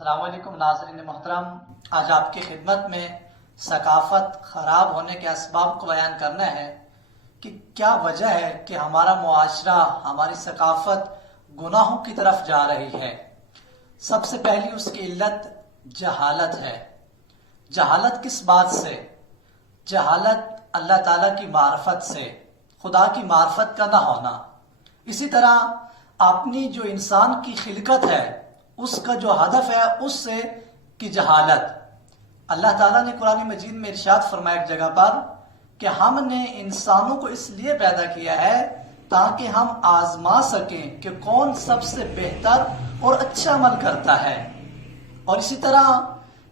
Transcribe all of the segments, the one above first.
السلام علیکم ناظرین محترم، آج آپ کی خدمت میں ثقافت خراب ہونے کے اسباب کو بیان کرنا ہے کہ کیا وجہ ہے کہ ہمارا معاشرہ، ہماری ثقافت گناہوں کی طرف جا رہی ہے۔ سب سے پہلی اس کی علت جہالت ہے۔ جہالت کس بات سے؟ جہالت اللہ تعالیٰ کی معرفت سے، خدا کی معرفت کا نہ ہونا۔ اسی طرح اپنی جو انسان کی خلقت ہے، اس کا جو ہدف ہے اس سے کی جہالت۔ اللہ تعالیٰ نے قرآن مجید میں ارشاد فرمایا ایک جگہ پر کہ ہم نے انسانوں کو اس لیے پیدا کیا ہے تاکہ ہم آزما سکیں کہ کون سب سے بہتر اور اچھا عمل کرتا ہے۔ اور اسی طرح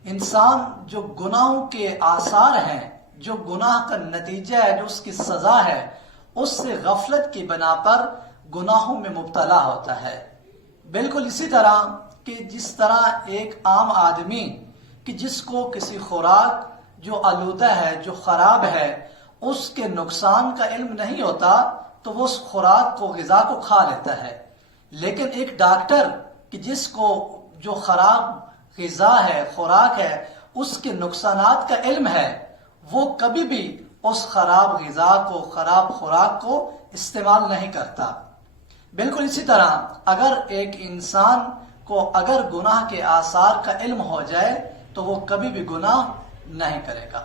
انسان جو گناہوں کے آثار ہیں، جو گناہ کا نتیجہ ہے، جو اس کی سزا ہے، اس سے غفلت کی بنا پر گناہوں میں مبتلا ہوتا ہے۔ بالکل اسی طرح کہ جس طرح ایک عام آدمی کہ جس کو کسی خوراک جو آلودہ ہے، جو خراب ہے، اس کے نقصان کا علم نہیں ہوتا تو وہ اس خوراک کو، غذا کو کھا لیتا ہے۔ لیکن ایک ڈاکٹر کہ جس کو جو خراب غذا ہے، خوراک ہے، اس کے نقصانات کا علم ہے، وہ کبھی بھی اس خراب غذا کو، خراب خوراک کو استعمال نہیں کرتا۔ بالکل اسی طرح اگر ایک انسان کو اگر گناہ کے آثار کا علم ہو جائے تو وہ کبھی بھی گناہ نہیں کرے گا۔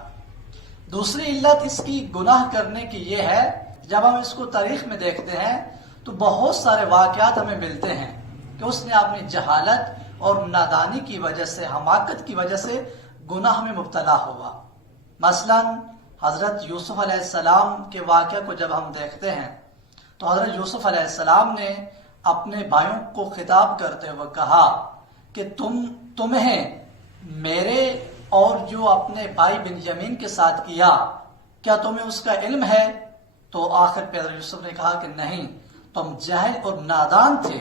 دوسری علت اس کی گناہ کرنے کی یہ ہے، جب ہم اس کو تاریخ میں دیکھتے ہیں تو بہت سارے واقعات ہمیں ملتے ہیں کہ اس نے اپنی جہالت اور نادانی کی وجہ سے، حماقت کی وجہ سے گناہ میں مبتلا ہوا۔ مثلا حضرت یوسف علیہ السلام کے واقعہ کو جب ہم دیکھتے ہیں تو حضرت یوسف علیہ السلام نے اپنے بھائیوں کو خطاب کرتے ہوئے کہا کہ تمہیں میرے اور جو اپنے بھائی بنیامین کے ساتھ کیا، کیا تمہیں اس کا علم ہے؟ تو آخر پہ حضرت یوسف نے کہا کہ نہیں، تم جاہل اور نادان تھے۔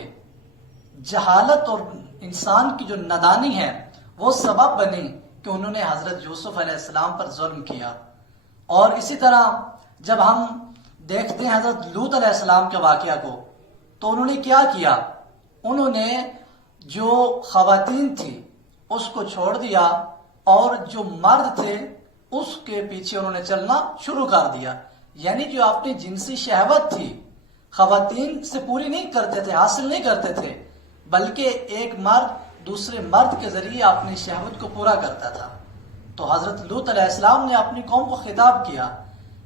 جہالت اور انسان کی جو نادانی ہے وہ سبب بنی کہ انہوں نے حضرت یوسف علیہ السلام پر ظلم کیا۔ اور اسی طرح جب ہم دیکھتے ہیں حضرت لوط علیہ السلام کے واقعہ کو تو انہوں نے کیا کیا؟ انہوں نے جو خواتین تھی اس کو چھوڑ دیا اور جو مرد تھے اس کے پیچھے انہوں نے چلنا شروع کر دیا۔ یعنی جو اپنی جنسی شہوت تھی خواتین سے پوری نہیں کرتے تھے، حاصل نہیں کرتے تھے، بلکہ ایک مرد دوسرے مرد کے ذریعے اپنی شہوت کو پورا کرتا تھا۔ تو حضرت لوط علیہ السلام نے اپنی قوم کو خطاب کیا،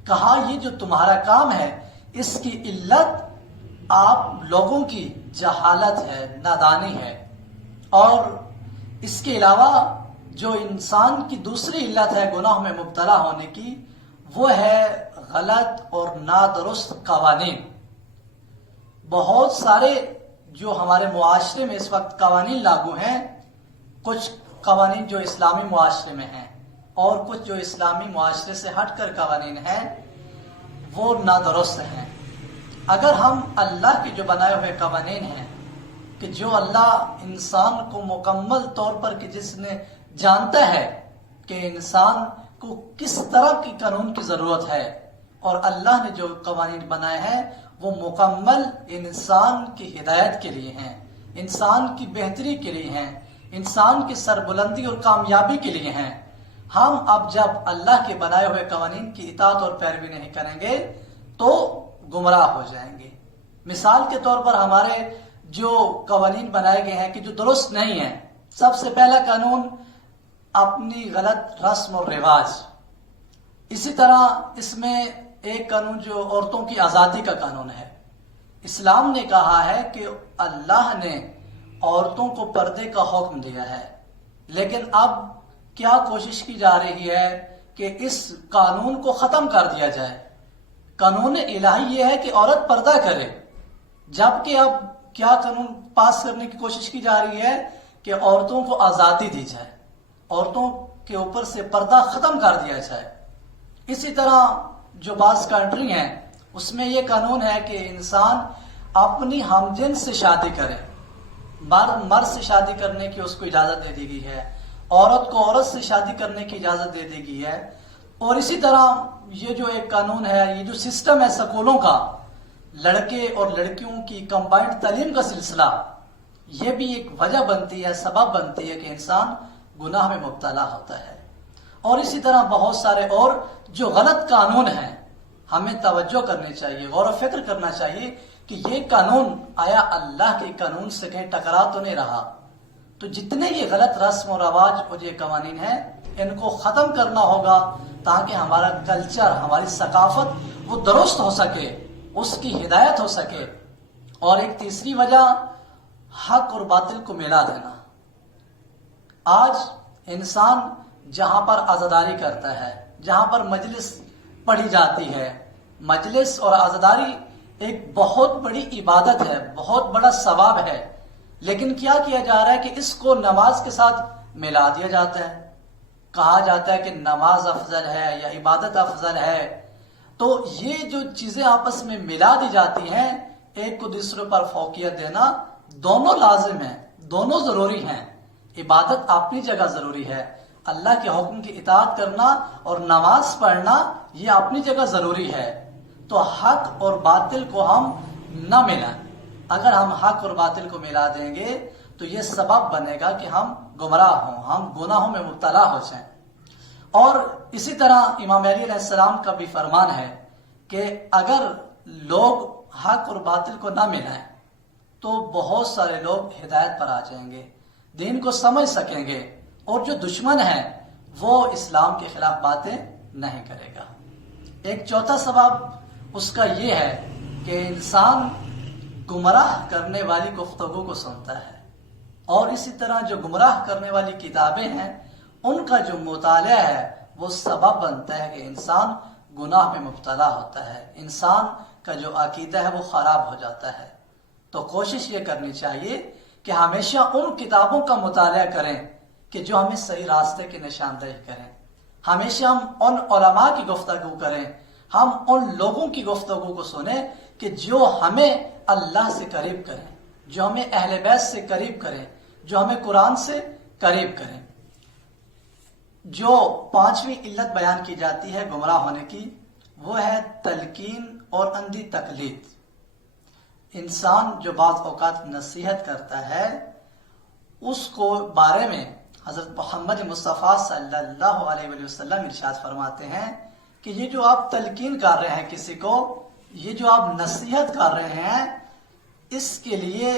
کہا یہ جو تمہارا کام ہے اس کی علت آپ لوگوں کی جہالت ہے، نادانی ہے۔ اور اس کے علاوہ جو انسان کی دوسری علت ہے گناہ میں مبتلا ہونے کی، وہ ہے غلط اور نادرست قوانین۔ بہت سارے جو ہمارے معاشرے میں اس وقت قوانین لاگو ہیں، کچھ قوانین جو اسلامی معاشرے میں ہیں اور کچھ جو اسلامی معاشرے سے ہٹ کر قوانین ہیں وہ نادرست ہیں۔ اگر ہم اللہ کے جو بنائے ہوئے قوانین ہیں کہ جو اللہ انسان کو مکمل طور پر کہ جس نے جانتا ہے کہ انسان کو کس طرح کی قانون کی ضرورت ہے، اور اللہ نے جو قوانین بنائے ہیں وہ مکمل انسان کی ہدایت کے لیے ہیں، انسان کی بہتری کے لیے ہیں، انسان کی سربلندی اور کامیابی کے لیے ہیں۔ ہم اب جب اللہ کے بنائے ہوئے قوانین کی اطاعت اور پیروی نہیں کریں گے تو گمراہ ہو جائیں گے۔ مثال کے طور پر ہمارے جو قوانین بنائے گئے ہیں کہ جو درست نہیں ہیں، سب سے پہلا قانون اپنی غلط رسم اور رواج۔ اسی طرح اس میں ایک قانون جو عورتوں کی آزادی کا قانون ہے۔ اسلام نے کہا ہے کہ اللہ نے عورتوں کو پردے کا حکم دیا ہے، لیکن اب کیا کوشش کی جا رہی ہے کہ اس قانون کو ختم کر دیا جائے۔ قانون الہی یہ ہے کہ عورت پردہ کرے، جبکہ اب کیا قانون پاس کرنے کی کوشش کی جا رہی ہے کہ عورتوں کو آزادی دی جائے، عورتوں کے اوپر سے پردہ ختم کر دیا جائے۔ اسی طرح جو بعض کنٹری ہیں اس میں یہ قانون ہے کہ انسان اپنی ہمجنس سے شادی کرے، مرد سے شادی کرنے کی اس کو اجازت دے دی گئی ہے، عورت کو عورت سے شادی کرنے کی اجازت دے دی گئی ہے۔ اور اسی طرح یہ جو ایک قانون ہے، یہ جو سسٹم ہے سکولوں کا، لڑکے اور لڑکیوں کی کمبائنڈ تعلیم کا سلسلہ، یہ بھی ایک وجہ بنتی ہے، سبب بنتی ہے کہ انسان گناہ میں مبتلا ہوتا ہے۔ اور اسی طرح بہت سارے اور جو غلط قانون ہیں، ہمیں توجہ کرنی چاہیے، غور و فکر کرنا چاہیے کہ یہ قانون آیا اللہ کے قانون سے کہیں ٹکرا تو نہیں رہا۔ تو جتنے یہ غلط رسم و رواج اور یہ قوانین ہیں، ان کو ختم کرنا ہوگا تاکہ ہمارا کلچر، ہماری ثقافت وہ درست ہو سکے، اس کی ہدایت ہو سکے۔ اور ایک تیسری وجہ حق اور باطل کو ملا دینا۔ آج انسان جہاں پر عزاداری کرتا ہے، جہاں پر مجلس پڑھی جاتی ہے، مجلس اور عزاداری ایک بہت بڑی عبادت ہے، بہت بڑا ثواب ہے، لیکن کیا کیا جا رہا ہے کہ اس کو نماز کے ساتھ ملا دیا جاتا ہے۔ کہا جاتا ہے کہ نماز افضل ہے یا عبادت افضل ہے۔ تو یہ جو چیزیں آپس میں ملا دی جاتی ہیں، ایک کو دوسرے پر فوقیت دینا، دونوں لازم ہیں، دونوں ضروری ہیں۔ عبادت اپنی جگہ ضروری ہے، اللہ کے حکم کی اطاعت کرنا اور نماز پڑھنا یہ اپنی جگہ ضروری ہے۔ تو حق اور باطل کو ہم نہ ملائیں۔ اگر ہم حق اور باطل کو ملا دیں گے تو یہ سبب بنے گا کہ ہم گمراہ ہوں، ہم گناہوں میں مبتلا ہو جائیں۔ اور اسی طرح امام علی علیہ السلام کا بھی فرمان ہے کہ اگر لوگ حق اور باطل کو نہ ملائیں تو بہت سارے لوگ ہدایت پر آ جائیں گے، دین کو سمجھ سکیں گے، اور جو دشمن ہے وہ اسلام کے خلاف باتیں نہیں کرے گا۔ ایک چوتھا سبب اس کا یہ ہے کہ انسان گمراہ کرنے والی گفتگو کو سنتا ہے، اور اسی طرح جو گمراہ کرنے والی کتابیں ہیں ان کا جو مطالعہ ہے وہ سبب بنتا ہے کہ انسان گناہ میں مبتلا ہوتا ہے، انسان کا جو عقیدہ ہے وہ خراب ہو جاتا ہے۔ تو کوشش یہ کرنی چاہیے کہ ہمیشہ ان کتابوں کا مطالعہ کریں کہ جو ہمیں صحیح راستے کی نشاندہی کریں۔ ہمیشہ ہم ان علماء کی گفتگو کریں، ہم ان لوگوں کی گفتگو کو سنیں کہ جو ہمیں اللہ سے قریب کریں، جو ہمیں اہل بیت سے قریب کریں، جو ہمیں قرآن سے قریب کریں۔ جو پانچویں علت بیان کی جاتی ہے گمراہ ہونے کی، وہ ہے تلقین اور اندھی تقلید۔ انسان جو بعض اوقات نصیحت کرتا ہے، اس کو بارے میں حضرت محمد مصطفیٰ صلی اللہ علیہ وآلہ وسلم ارشاد فرماتے ہیں کہ یہ جو آپ تلقین کر رہے ہیں کسی کو، یہ جو آپ نصیحت کر رہے ہیں، اس کے لیے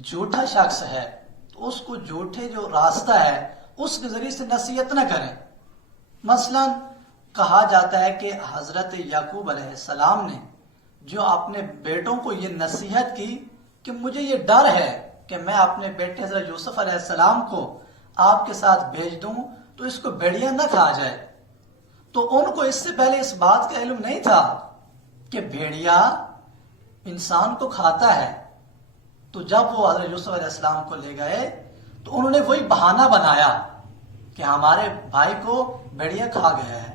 جھوٹا شخص ہے، تو اس کو جھوٹے جو راستہ ہے اس کے ذریعے سے نصیحت نہ کریں۔ مثلا کہا جاتا ہے کہ حضرت یعقوب علیہ السلام نے جو اپنے بیٹوں کو یہ نصیحت کی کہ مجھے یہ ڈر ہے کہ میں اپنے بیٹے حضرت یوسف علیہ السلام کو آپ کے ساتھ بھیج دوں تو اس کو بھیڑیا نہ کھا جائے، تو ان کو اس سے پہلے اس بات کا علم نہیں تھا کہ بھیڑیا انسان کو کھاتا ہے۔ تو جب وہ حضرت یوسف علیہ السلام کو لے گئے تو انہوں نے وہی بہانہ بنایا کہ ہمارے بھائی کو بھیڑیا کھا گیا ہے۔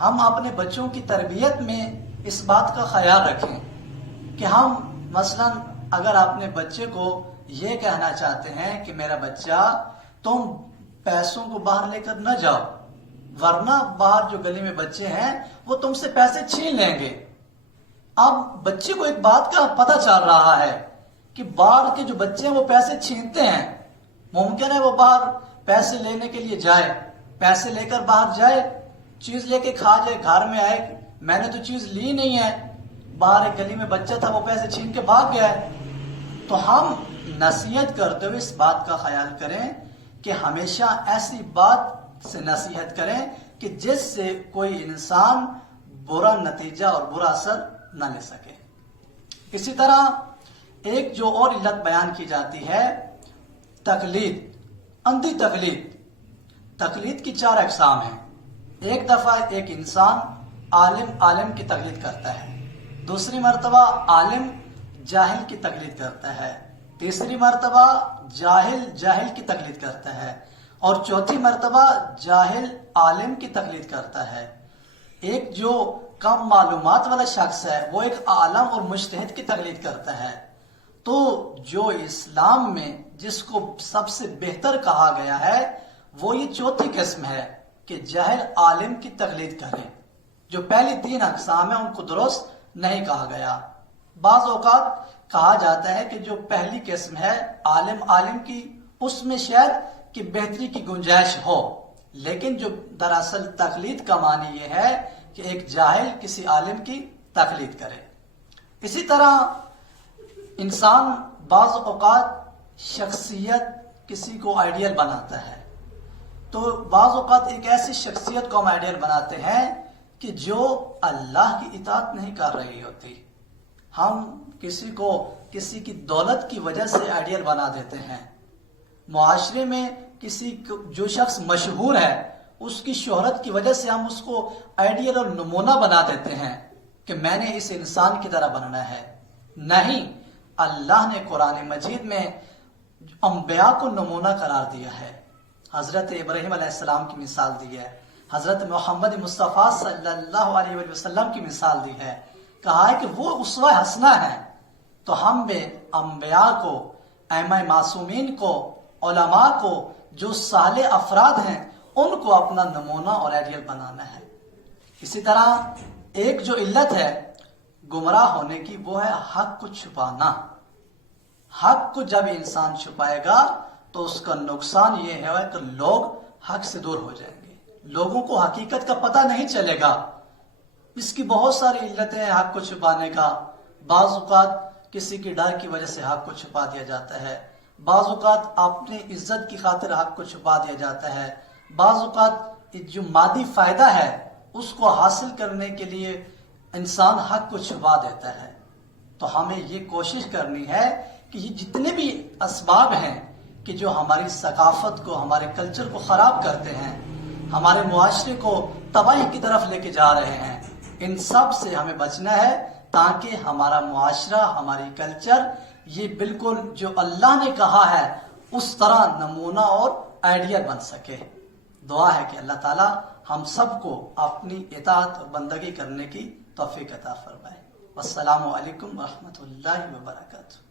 ہم اپنے بچوں کی تربیت میں اس بات کا خیال رکھیں کہ ہم مثلا اگر اپنے بچے کو یہ کہنا چاہتے ہیں کہ میرا بچہ تم پیسوں کو باہر لے کر نہ جاؤ، ورنہ باہر جو گلی میں بچے ہیں وہ تم سے پیسے چھین لیں گے۔ اب بچے کو ایک بات کا پتہ چل رہا ہے کہ باہر کے جو بچے ہیں وہ پیسے چھینتے ہیں، ممکن ہے وہ باہر پیسے لینے کے لیے جائے، پیسے لے کر باہر جائے، چیز لے کے کھا جائے، گھر میں آئے میں نے تو چیز لی نہیں ہے، باہر ایک گلی میں بچہ تھا وہ پیسے چھین کے بھاگ گیا ہے۔ تو ہم نصیحت کرتے ہوئے اس بات کا خیال کریں کہ ہمیشہ ایسی بات سے نصیحت کریں کہ جس سے کوئی انسان برا نتیجہ اور برا اثر نہ لے سکے۔ اسی طرح ایک جو اور علت بیان کی جاتی ہے تقلید، اندھی تقلید۔ تقلید کی 4 اقسام ہیں۔ ایک دفعہ ایک انسان عالم کی تقلید کرتا ہے، دوسری مرتبہ عالم جاہل کی تقلید کرتا ہے، تیسری مرتبہ جاہل کی تقلید کرتا ہے، اور چوتھی مرتبہ جاہل عالم کی تقلید کرتا ہے۔ ایک جو کم معلومات والا شخص ہے وہ ایک عالم اور مجتہد کی تقلید کرتا ہے۔ تو جو اسلام میں جس کو سب سے بہتر کہا گیا ہے وہ یہ چوتھی قسم ہے کہ جاہل عالم کی تقلید کریں۔ جو پہلی 3 اقسام ہیں ان کو درست نہیں کہا گیا۔ بعض اوقات کہا جاتا ہے کہ جو پہلی قسم ہے عالم کی، اس میں شاید کہ بہتری کی گنجائش ہو، لیکن جو دراصل تقلید کا معنی یہ ہے کہ ایک جاہل کسی عالم کی تقلید کرے۔ اسی طرح انسان بعض اوقات شخصیت کسی کو آئیڈیل بناتا ہے، تو بعض اوقات ایک ایسی شخصیت کو ہم آئیڈیل بناتے ہیں کہ جو اللہ کی اطاعت نہیں کر رہی ہوتی۔ ہم کسی کو کسی کی دولت کی وجہ سے آئیڈیل بنا دیتے ہیں۔ معاشرے میں جو شخص مشہور ہے، اس کی شہرت کی وجہ سے ہم اس کو آئیڈیل اور نمونہ بنا دیتے ہیں کہ میں نے اس انسان کی طرح بننا ہے۔ نہیں، اللہ نے قرآن مجید میں انبیاء کو نمونہ قرار دیا ہے۔ حضرت ابراہیم علیہ السلام کی مثال دی ہے، حضرت محمد مصطفیٰ صلی اللہ علیہ وسلم کی مثال دی ہے، کہا ہے کہ وہ اسوہ حسنہ ہے۔ تو ہم بھی انبیاء کو، ائمہ معصومین کو، علماء کو، جو صالح افراد ہیں، ان کو اپنا نمونہ اور آئیڈیل بنانا ہے۔ اسی طرح ایک جو علت ہے گمراہ ہونے کی، وہ ہے حق کو چھپانا۔ حق کو جب انسان چھپائے گا تو اس کا نقصان یہ ہے کہ لوگ حق سے دور ہو جائیں گے، لوگوں کو حقیقت کا پتہ نہیں چلے گا۔ اس کی بہت ساری علتیں ہیں حق کو چھپانے کا۔ بعض اوقات کسی کی ڈر کی وجہ سے حق کو چھپا دیا جاتا ہے، بعض اوقات اپنی عزت کی خاطر حق کو چھپا دیا جاتا ہے، بعض اوقات جو مادی فائدہ ہے اس کو حاصل کرنے کے لیے انسان حق کو چھپا دیتا ہے۔ تو ہمیں یہ کوشش کرنی ہے کہ یہ جتنے بھی اسباب ہیں کہ جو ہماری ثقافت کو، ہمارے کلچر کو خراب کرتے ہیں، ہمارے معاشرے کو تباہی کی طرف لے کے جا رہے ہیں، ان سب سے ہمیں بچنا ہے تاکہ ہمارا معاشرہ، ہماری کلچر یہ بالکل جو اللہ نے کہا ہے اس طرح نمونہ اور آئیڈیل بن سکے۔ دعا ہے کہ اللہ تعالی ہم سب کو اپنی اطاعت اور بندگی کرنے کی توفیق عطا فرمائے۔ والسلام علیکم ورحمۃ اللہ وبرکاتہ۔